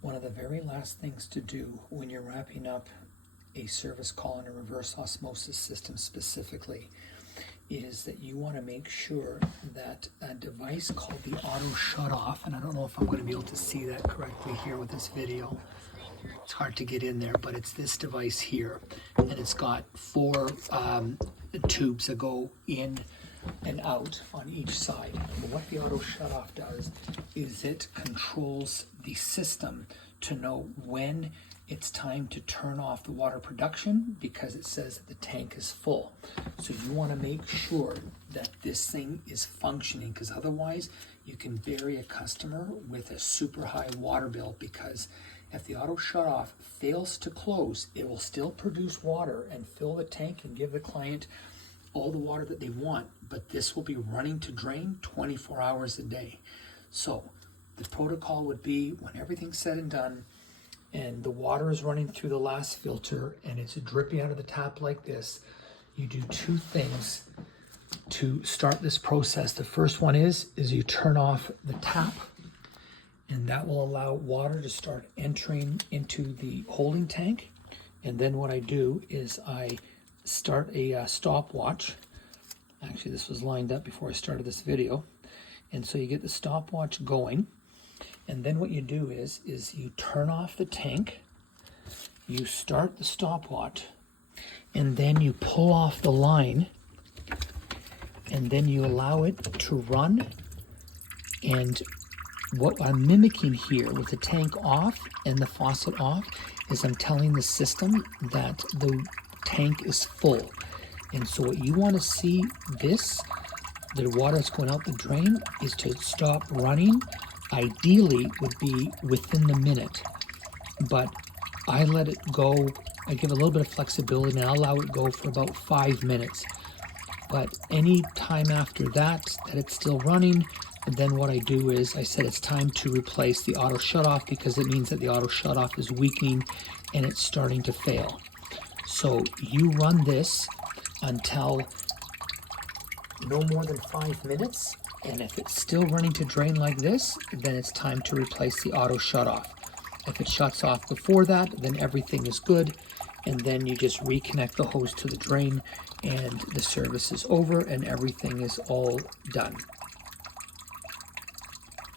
One of the very last things to do when you're wrapping up a service call in a reverse osmosis system specifically is that you want to make sure that a device called the auto shut off, and I don't know if I'm going to be able to see that correctly here with this video. It's hard to get in there, but it's this device here, and it's got four tubes that go in and out on each side. But what the auto shut off does is it controls the system to know when it's time to turn off the water production, because it says that the tank is full. So you want to make sure that this thing is functioning, because otherwise you can bury a customer with a super high water bill, because if the auto shut off fails to close, it will still produce water and fill the tank and give the client all the water that they want, but this will be running to drain 24 hours a day. So the protocol would be, when everything's said and done and the water is running through the last filter and it's dripping out of the tap like this, you do two things to start this process. The first one is you turn off the tap, and that will allow water to start entering into the holding tank. And then what I do is I start a stopwatch. Actually, this was lined up before I started this video. And so you get the stopwatch going. And then what you do is you turn off the tank, you start the stopwatch, and then you pull off the line, and then you allow it to run. And what I'm mimicking here with the tank off and the faucet off is I'm telling the system that the tank is full. And so what you want to see this, the water that's going out the drain, is to stop running. Ideally would be within the minute, but I let it go. I give a little bit of flexibility and I'll allow it go for about 5 minutes. But any time after that it's still running, and then what I do is I said it's time to replace the auto shut off, because it means that the auto shut off is weakening and it's starting to fail. So you run this until no more than 5 minutes, and if it's still running to drain like this, then it's time to replace the auto shut off. If it shuts off before that, then everything is good, and then you just reconnect the hose to the drain and the service is over and everything is all done.